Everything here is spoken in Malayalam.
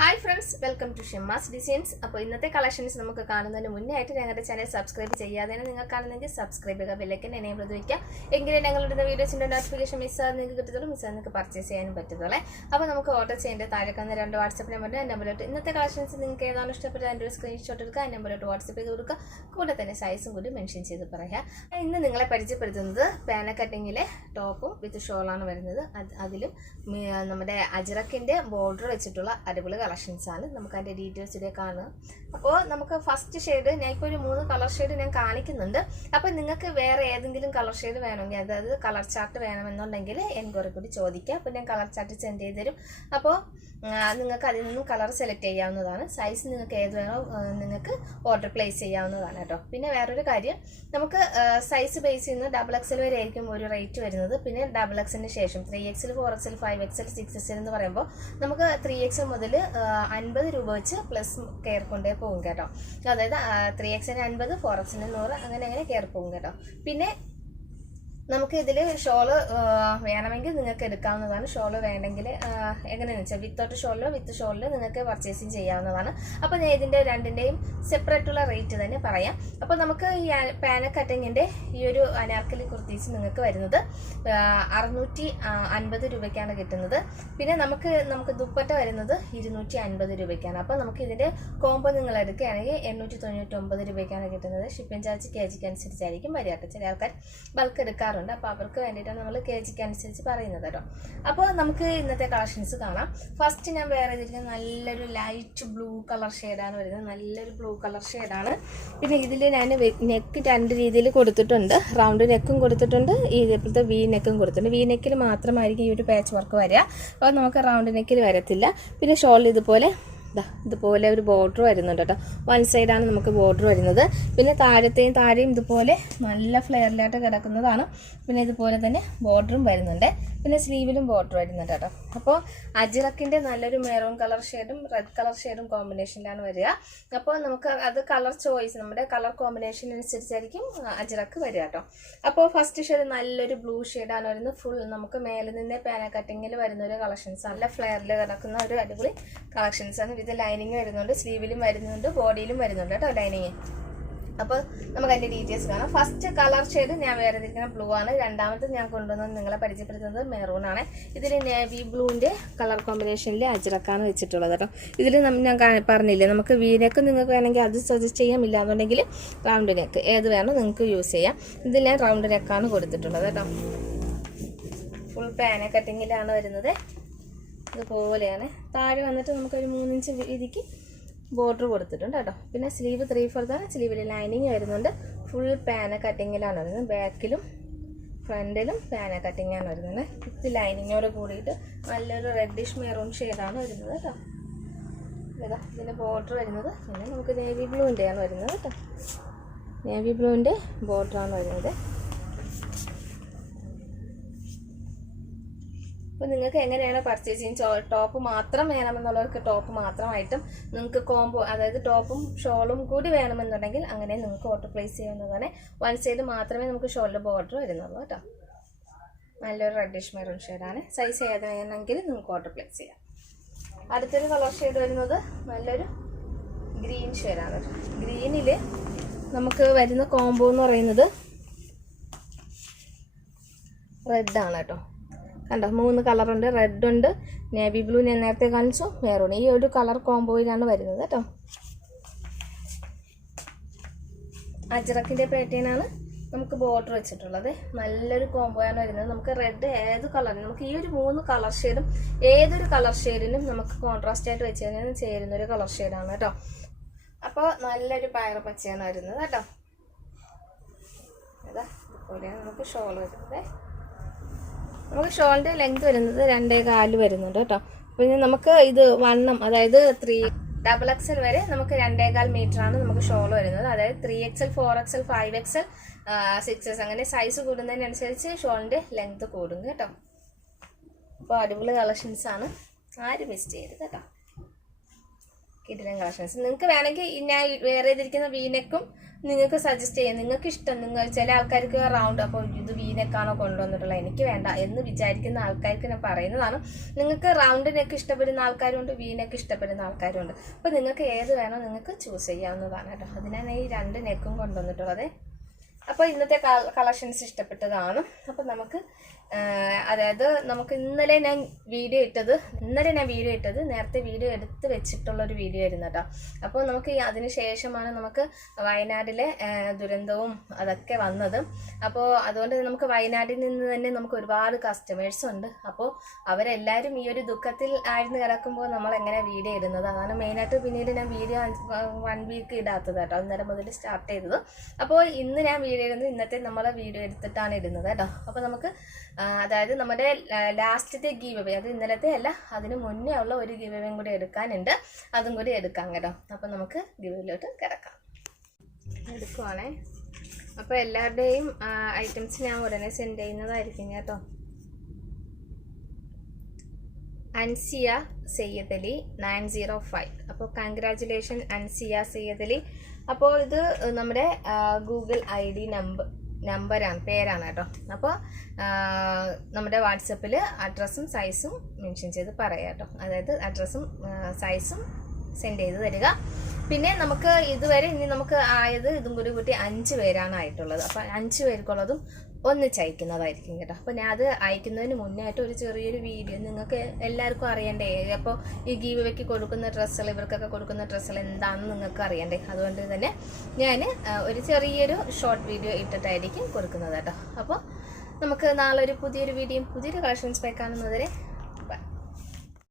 Hi friends welcome to Shimmas designs അപ്പോൾ ഇന്നത്തെ കളക്ഷൻസ് നമുക്ക് കാണുന്നതിന് മുന്നേ ആയിട്ട് ഞങ്ങളുടെ ചാനൽ സബ്സ്ക്രൈബ് ചെയ്യാതെ തന്നെ നിങ്ങൾ കാണുന്നെങ്കിൽ സബ്സ്ക്രൈബ് ചെയ്യുക ബെല്ലൈക്കൻ എനേബിൾ വയ്ക്കുക എങ്കിലേ ഞങ്ങളുടെ വീഡിയോസിന്റെ നോട്ടിഫിക്കേഷൻ മിസ്സാതെ നിങ്ങൾക്ക് കിട്ടത്തുള്ളൂ മിസ്സാതെ നിങ്ങൾക്ക് പർച്ചേസ് ചെയ്യാനും പറ്റത്തുള്ളേ അപ്പോൾ നമുക്ക് ഓർഡർ ചെയ്യേണ്ട താഴെക്കുന്ന രണ്ട് വാട്സപ്പ് നമ്പറിന്റെ നമ്പറിലോട്ട് ഇന്നത്തെ കളക്ഷൻസ് നിങ്ങൾക്ക് ഏതാണ് ഇഷ്ടപ്പെട്ടത് അതിന്റെ ഒരു സ്ക്രീൻഷോട്ട് എടുക്കുക ആ നമ്പറിലോട്ട് വാട്സപ്പ് ചെയ്ത് കൊടുക്കുക. കൂടെ തന്നെ സൈസും കൂടി മെൻഷൻ ചെയ്ത് പറയുക. ഇന്ന് നിങ്ങളെ പരിചയപ്പെടുത്തുന്നത് പാന കട്ടിങ്ങിലെ ടോപ്പും വിത്ത് ഷോളാണ് വരുന്നത്. അത് അതിലും നമ്മുടെ അജറക്കിന്റെ ബോർഡർ വെച്ചിട്ടുള്ള അടിപൊളി കളക്ഷൻസ് ആണ് നമുക്ക് അതിന്റെ ഡീറ്റെയിൽസ് ഇതേ കാണുക. അപ്പോൾ നമുക്ക് ഫസ്റ്റ് ഷെയ്ഡ് ഞാൻ ഇപ്പോൾ ഒരു മൂന്ന് കളർ ഷെയ്ഡ് ഞാൻ കാണിക്കുന്നുണ്ട്. അപ്പോൾ നിങ്ങൾക്ക് വേറെ ഏതെങ്കിലും കളർ ഷെയ്ഡ് വേണമെങ്കിൽ അതായത് കളർ ചാർട്ട് വേണമെന്നുണ്ടെങ്കിൽ എൻക്വയറി കൂടി ചോദിക്കാം. അപ്പോൾ ഞാൻ കളർ ചാർട്ട് സെൻഡ് ചെയ്ത് തരും. അപ്പോൾ നിങ്ങൾക്ക് അതിൽ നിന്നും കളർ സെലക്ട് ചെയ്യാവുന്നതാണ്. സൈസ് നിങ്ങൾക്ക് ഏത് വേണോ നിങ്ങൾക്ക് ഓർഡർ പ്ലേസ് ചെയ്യാവുന്നതാണ് കേട്ടോ. പിന്നെ വേറൊരു കാര്യം നമുക്ക് സൈസ് ബേസ് ചെയ്യുന്ന ഡബിൾ എക്സൽ വരെ ആയിരിക്കും ഒരു റേറ്റ് വരുന്നത്. പിന്നെ ഡബിൾ എക്സിന് ശേഷം three XL four XL five XL six XL എന്ന് പറയുമ്പോൾ നമുക്ക് ത്രീ എക്സൽ മുതൽ അൻപത് രൂപ വെച്ച് പ്ലസ് കെയർ കൊണ്ടേ പോകും കേട്ടോ. അതായത് ത്രീ എക്സിന് അൻപത് ഫോർ എക്സിന് നൂറ് അങ്ങനെ അങ്ങനെ കെയർ പോകും കേട്ടോ. പിന്നെ നമുക്ക് ഇതിൽ ഷോൾ വേണമെങ്കിൽ നിങ്ങൾക്ക് എടുക്കാവുന്നതാണ്. ഷോൾ വേണമെങ്കിൽ എങ്ങനെയാണെന്ന് വെച്ചാൽ വിത്തൗട്ട് ഷോളിലോ വിത്ത് ഷോളിലോ നിങ്ങൾക്ക് പർച്ചേസിങ് ചെയ്യാവുന്നതാണ്. അപ്പോൾ ഞാൻ ഇതിന്റെ രണ്ടിന്റെയും സെപ്പറേറ്റ് ഉള്ള റേറ്റ് തന്നെ പറയാം. അപ്പോൾ നമുക്ക് ഈ പാന കട്ടിങ്ങിന്റെ ഈ ഒരു അനാർക്കലി കുർത്തീസ് നിങ്ങൾക്ക് വരുന്നത് അറുന്നൂറ്റി അൻപത് രൂപയ്ക്കാണ് കിട്ടുന്നത്. പിന്നെ നമുക്ക് നമുക്ക് ദുപ്പട്ട വരുന്നത് ഇരുന്നൂറ്റി അൻപത് രൂപയ്ക്കാണ്. അപ്പോൾ നമുക്ക് ഇതിന്റെ കോംബോ നിങ്ങൾ എടുക്കുകയാണെങ്കിൽ എണ്ണൂറ്റി തൊണ്ണൂറ്റി ഒമ്പത് രൂപയ്ക്കാണ് കിട്ടുന്നത്. ഷിപ്പിംഗ് ചാർജ് കെ ജിക്ക് അനുസരിച്ചായിരിക്കും വരിക ചില ആൾക്കാർ ബൾക്ക് എടുക്കാറുണ്ട്. അപ്പോൾ അവർക്ക് വേണ്ടിയിട്ടാണ് നമ്മൾ കെ ജിക്ക് അനുസരിച്ച് പറയുന്നത് കേട്ടോ. അപ്പോൾ നമുക്ക് ഇന്നത്തെ കളക്ഷൻസ് കാണാം. ഫസ്റ്റ് ഞാൻ വേറെ ഇതിൽ നല്ലൊരു ലൈറ്റ് ബ്ലൂ കളർ ഷെയ്ഡാണ് വരുന്നത്. നല്ലൊരു ബ്ലൂ കളർ ഷെയ്ഡാണ് പിന്നെ ഇതിൽ ഞാൻ നെക്ക് രണ്ട് രീതിയിൽ കൊടുത്തിട്ടുണ്ട്. റൗണ്ട് നെക്കും കൊടുത്തിട്ടുണ്ട്. ഈ ഇപ്പോഴത്തെ വി നെക്കും കൊടുത്തിട്ടുണ്ട്. വി നെക്കിൽ മാത്രമായിരിക്കും ഈ ഒരു പാച്ച് വർക്ക് വരിക. അപ്പോൾ നമുക്ക് റൗണ്ട് നെക്കിൽ വരത്തില്ല. പിന്നെ ഷോൾ ഇതുപോലെ ഇതുപോലെ ഒരു ബോർഡർ വരുന്നുണ്ട് കേട്ടോ. വൺ സൈഡാണ് നമുക്ക് ബോർഡർ വരുന്നത്. പിന്നെ താഴത്തെയും താഴെയും ഇതുപോലെ നല്ല ഫ്ലെയറിലായിട്ട് കിടക്കുന്നതാണ്. പിന്നെ ഇതുപോലെ തന്നെ ബോർഡറും വരുന്നുണ്ട്. പിന്നെ സ്ലീവിലും ബോർഡർ വരുന്നുണ്ട് കേട്ടോ. അപ്പോൾ അജിറക്കിന്റെ നല്ലൊരു മെറൂൺ കളർ ഷെയ്ഡും റെഡ് കളർ ഷെയ്ഡും കോമ്പിനേഷനിലാണ് വരിക. അപ്പോൾ നമുക്ക് അത് കളർ ചോയ്സ് നമ്മുടെ കളർ കോമ്പിനേഷൻ അനുസരിച്ചായിരിക്കും അജിറക്ക് വരിക കേട്ടോ. അപ്പോൾ ഫസ്റ്റ് ഷെയ്ഡ് നല്ലൊരു ബ്ലൂ ഷെയ്ഡാണ് വരുന്നത്. ഫുൾ നമുക്ക് മേലെ നിന്ന് പേന കട്ടിങ്ങിൽ വരുന്ന ഒരു കളക്ഷൻസ് നല്ല ഫ്ലെയറിൽ കിടക്കുന്ന ഒരു അടിപൊളി കളക്ഷൻസ് ആണ്. ഇത് ലൈനിങ് വരുന്നുണ്ട് സ്ലീവിലും വരുന്നുണ്ട് ബോഡിയിലും വരുന്നുണ്ട് കേട്ടോ ലൈനിങ് അപ്പോൾ നമുക്ക് അതിന്റെ ഡീറ്റെയിൽസ് കാണാം. ഫസ്റ്റ് കളർ ഷെയ്ഡ് ഞാൻ വേറെ ഇരിക്കുന്ന ബ്ലൂ ആണ്. രണ്ടാമത്തെ ഞാൻ കൊണ്ടുവന്നത് നിങ്ങളെ പരിചയപ്പെടുത്തുന്നത് മെറൂൺ ആണ്. ഇതിൽ നേവി ബ്ലൂവിന്റെ കളർ കോമ്പിനേഷനിൽ അജ്രക്കാണ് വെച്ചിട്ടുള്ളത് കേട്ടോ. ഇതിൽ ഞാൻ പറഞ്ഞില്ലേ നമുക്ക് വീനക്ക് നിങ്ങൾക്ക് വേണമെങ്കിൽ അത് സജസ്റ്റ് ചെയ്യാം. ഇല്ലാന്നുണ്ടെങ്കിൽ റൗണ്ട് നെക്ക് ഏത് വേണോ നിങ്ങൾക്ക് യൂസ് ചെയ്യാം. ഇതിൽ ഞാൻ റൗണ്ട് നെക്കാണ് കൊടുത്തിട്ടുള്ളത് കേട്ടോ. ഫുൾ പാന കട്ടിങ്ങിലാണ് വരുന്നത്. ഇതുപോലെയാണ്. താഴെ വന്നിട്ട് നമുക്കൊരു മൂന്നിഞ്ച് വീതിക്ക് ബോർഡർ കൊടുത്തിട്ടുണ്ട് കേട്ടോ പിന്നെ സ്ലീവ് ത്രീ ഫോർത്താണ് സ്ലീവിൽ ലൈനിങ് വരുന്നുണ്ട്. ഫുൾ പാന കട്ടിങ്ങിലാണ് വരുന്നത്. ബാക്കിലും ഫ്രണ്ടിലും പാന കട്ടിങ്ങാണ് വരുന്നത്. വിത്ത് ലൈനിങ്ങോട് കൂടിയിട്ട് നല്ലൊരു റെഡിഷ് മെറൂൺ ഷെയ്ഡാണ് വരുന്നത് കേട്ടോ. ഇതാ ഇതിന്റെ ബോർഡർ വരുന്നത്. പിന്നെ നമുക്ക് നേവി ബ്ലൂവിന്റെയാണ് വരുന്നത് കേട്ടോ. നേവി ബ്ലൂവിന്റെ ബോർഡറാണ് വരുന്നത്. അപ്പോൾ നിങ്ങൾക്ക് എങ്ങനെയാണ് പർച്ചേസിങ് ടോപ്പ് മാത്രം വേണമെന്നുള്ളവർക്ക് ടോപ്പ് മാത്രമായിട്ടും നിങ്ങൾക്ക് കോംബോ അതായത് ടോപ്പും ഷോളും കൂടി വേണമെന്നുണ്ടെങ്കിൽ അങ്ങനെ നിങ്ങൾക്ക് ഓർഡർ പ്ലേസ് ചെയ്യാവുന്നതാണ്. വൺ സൈഡ് മാത്രമേ നമുക്ക് ഷോളിൽ ബോർഡർ വരുന്നുള്ളൂ കേട്ടോ. നല്ലൊരു റെഡിഷ് മെറൂൺ ഷെയ്ഡാണ് സൈസ് ഏതാണെങ്കിൽ നിങ്ങൾക്ക് ഓർഡർ പ്ലേസ് ചെയ്യാം. അടുത്തൊരു കളർ ഷെയ്ഡ് വരുന്നത് നല്ലൊരു ഗ്രീൻ ഷെയ്ഡാണ് ഗ്രീനിൽ നമുക്ക് വരുന്ന കോംബോ എന്ന് പറയുന്നത് റെഡാണ് കേട്ടോ. കണ്ടോ? മൂന്ന് കളറുണ്ട്. റെഡ് ഉണ്ട് നേവി ബ്ലൂ ഞാൻ നേരത്തെ കാണിച്ചു. മെറൂൺ. ഈ ഒരു കളർ കോംബോയിലാണ് വരുന്നത് കേട്ടോ. അജ്രക്കിന്റെ പേറ്റേനാണ് നമുക്ക് ബോർഡർ വെച്ചിട്ടുള്ളത്. നല്ലൊരു കോംബോയാണ് വരുന്നത്. നമുക്ക് റെഡ് ഏത് കളർ നമുക്ക് ഈ ഒരു മൂന്ന് കളർ ഷെയ്ഡും ഏതൊരു കളർ ഷെയ്ഡിനും നമുക്ക് കോൺട്രാസ്റ്റ് ആയിട്ട് വെച്ച് കഴിഞ്ഞാൽ ചേരുന്ന ഒരു കളർ ഷെയ്ഡാണ് കേട്ടോ. അപ്പോൾ നല്ലൊരു പയർ പച്ചയാണ് വരുന്നത് കേട്ടോ. അതാ ഇതുപോലെയാണ് നമുക്ക് ഷോൾ വരുന്നത്. നമുക്ക് ഷോളിന്റെ ലെങ്ത് വരുന്നത് രണ്ടേ കാൽ വരുന്നുണ്ട് കേട്ടോ. പിന്നെ നമുക്ക് ഇത് വണ്ണം അതായത് ത്രീ ഡബിൾ എക്സൽ വരെ നമുക്ക് രണ്ടേകാൽ ആണ് നമുക്ക് ഷോൾ വരുന്നത്. അതായത് three XL four XL five XL six X അങ്ങനെ സൈസ് കൂടുന്നതിനനുസരിച്ച് ഷോളിന്റെ ലെങ്ത് കൂടും കേട്ടോ. അപ്പോൾ അടിപൊളി കളക്ഷൻസ് ആണ്. ആരും മിസ് ചെയ്യരുത് കേട്ടോ. കിടിലൻ കളക്ഷൻസ് നിങ്ങൾക്ക് വേണമെങ്കിൽ ഞാൻ വേറെ ഇതിരിക്കുന്ന വീനെക്കും നിങ്ങൾക്ക് സജസ്റ്റ് ചെയ്യാം. നിങ്ങൾക്ക് ഇഷ്ടം നിങ്ങൾ ചില ആൾക്കാർക്ക് റൗണ്ട് അപ്പോൾ ഇത് വീനെക്കാണോ കൊണ്ടുവന്നിട്ടുള്ളത് എനിക്ക് വേണ്ട എന്ന് വിചാരിക്കുന്ന ആൾക്കാർക്ക് ഞാൻ പറയുന്നതാണ്. നിങ്ങൾക്ക് റൗണ്ട് നെക്ക് ഇഷ്ടപ്പെടുന്ന ആൾക്കാരുണ്ട് വീനെക്ക് ഇഷ്ടപ്പെടുന്ന ആൾക്കാരുണ്ട്. അപ്പോൾ നിങ്ങൾക്ക് ഏത് വേണോ നിങ്ങൾക്ക് ചൂസ് ചെയ്യാവുന്നതാണ് കേട്ടോ. അതിനാണ് ഈ രണ്ട് നെക്കും കൊണ്ടുവന്നിട്ടുള്ളത്. അപ്പോൾ ഇന്നത്തെ കളക്ഷൻസ് ഇഷ്ടപ്പെട്ടതാണ്. അപ്പോൾ നമുക്ക് അതായത് നമുക്ക് ഇന്നലെ ഞാൻ വീഡിയോ ഇട്ടത് ഇന്നലെ ഞാൻ വീഡിയോ ഇട്ടത് നേരത്തെ വീഡിയോ എടുത്ത് വെച്ചിട്ടുള്ള ഒരു വീഡിയോ ആയിരുന്നു കേട്ടോ. അപ്പോൾ നമുക്ക് അതിന് ശേഷമാണ് നമുക്ക് വയനാടിലെ ദുരന്തവും അതൊക്കെ വന്നത്. അപ്പോൾ അതുകൊണ്ട് നമുക്ക് വയനാട്ടിൽ നിന്ന് തന്നെ നമുക്ക് ഒരുപാട് കസ്റ്റമേഴ്സ് ഉണ്ട്. അപ്പോൾ അവരെല്ലാവരും ഈ ഒരു ദുഃഖത്തിൽ ആയിരുന്നു കിടക്കുമ്പോൾ നമ്മൾ എങ്ങനെ വീഡിയോ ഇടുന്നത്? അതാണ് മെയിനായിട്ട് പിന്നീട് ഞാൻ വീഡിയോ വൺ വീക്ക് ഇടാത്തത് കേട്ടോ. ഇന്നലെ മുതൽ സ്റ്റാർട്ട് ചെയ്തത്. അപ്പോൾ ഇന്ന് ഞാൻ വീഡിയോ ഇടുന്നത് ഇന്നത്തെ നമ്മളെ വീഡിയോ എടുത്തിട്ടാണ് ഇടുന്നത് കേട്ടോ. അപ്പോൾ നമുക്ക് അതായത് നമ്മുടെ ലാസ്റ്റത്തെ ഗീവ് അത് ഇന്നലത്തെ അല്ല അതിന് മുന്നേ ഉള്ള ഒരു ഗീവ് അവേയും കൂടി എടുക്കാനുണ്ട്. അതും കൂടി എടുക്കാം കേട്ടോ. അപ്പോൾ നമുക്ക് ഗീവയിലോട്ട് കിടക്കാം. എടുക്കുവാണേ. അപ്പോൾ എല്ലാവരുടെയും ഐറ്റംസ് ഞാൻ ഉടനെ സെൻഡ് ചെയ്യുന്നതായിരിക്കും കേട്ടോ. Ansiya Sayyadali nine zero five. അപ്പോൾ കൺഗ്രാറ്റുലേഷൻ അൻസിയ സയ്യദലി. അപ്പോൾ ഇത് നമ്മുടെ ഗൂഗിൾ ഐ ഡി നമ്പർ നമ്പറാണ് പേരാണ് കേട്ടോ. അപ്പോൾ നമ്മുടെ വാട്സപ്പിൽ അഡ്രസ്സും സൈസും മെൻഷൻ ചെയ്ത് പറയാം കേട്ടോ. അതായത് അഡ്രസ്സും സൈസും സെൻഡ് ചെയ്ത് തരിക. പിന്നെ നമുക്ക് ഇതുവരെ ഇനി നമുക്ക് ആയത് ഇതും കൂടി കൂട്ടി അഞ്ച് പേരാണ് ആയിട്ടുള്ളത്. അപ്പോൾ അഞ്ച് പേർക്കുള്ളതും ഒന്നിച്ച് അയക്കുന്നതായിരിക്കും കേട്ടോ. അപ്പോൾ ഞാൻ അത് അയക്കുന്നതിന് മുന്നായിട്ട് ഒരു ചെറിയൊരു വീഡിയോ നിങ്ങൾക്ക് എല്ലാവർക്കും അറിയണ്ടേ? അപ്പോൾ ഈ ഗീവയ്ക്ക് കൊടുക്കുന്ന ഡ്രസ്സുകൾ ഇവർക്കൊക്കെ കൊടുക്കുന്ന ഡ്രസ്സുകൾ എന്താണെന്ന് നിങ്ങൾക്ക് അറിയണ്ടേ? അതുകൊണ്ട് തന്നെ ഞാൻ ഒരു ചെറിയൊരു ഷോർട്ട് വീഡിയോ ഇട്ടിട്ടായിരിക്കും കൊടുക്കുന്നത് കേട്ടോ. അപ്പോൾ നമുക്ക് നാളെ ഒരു പുതിയൊരു വീഡിയോയും പുതിയൊരു കളക്ഷൻസ് കാണുന്നവരെ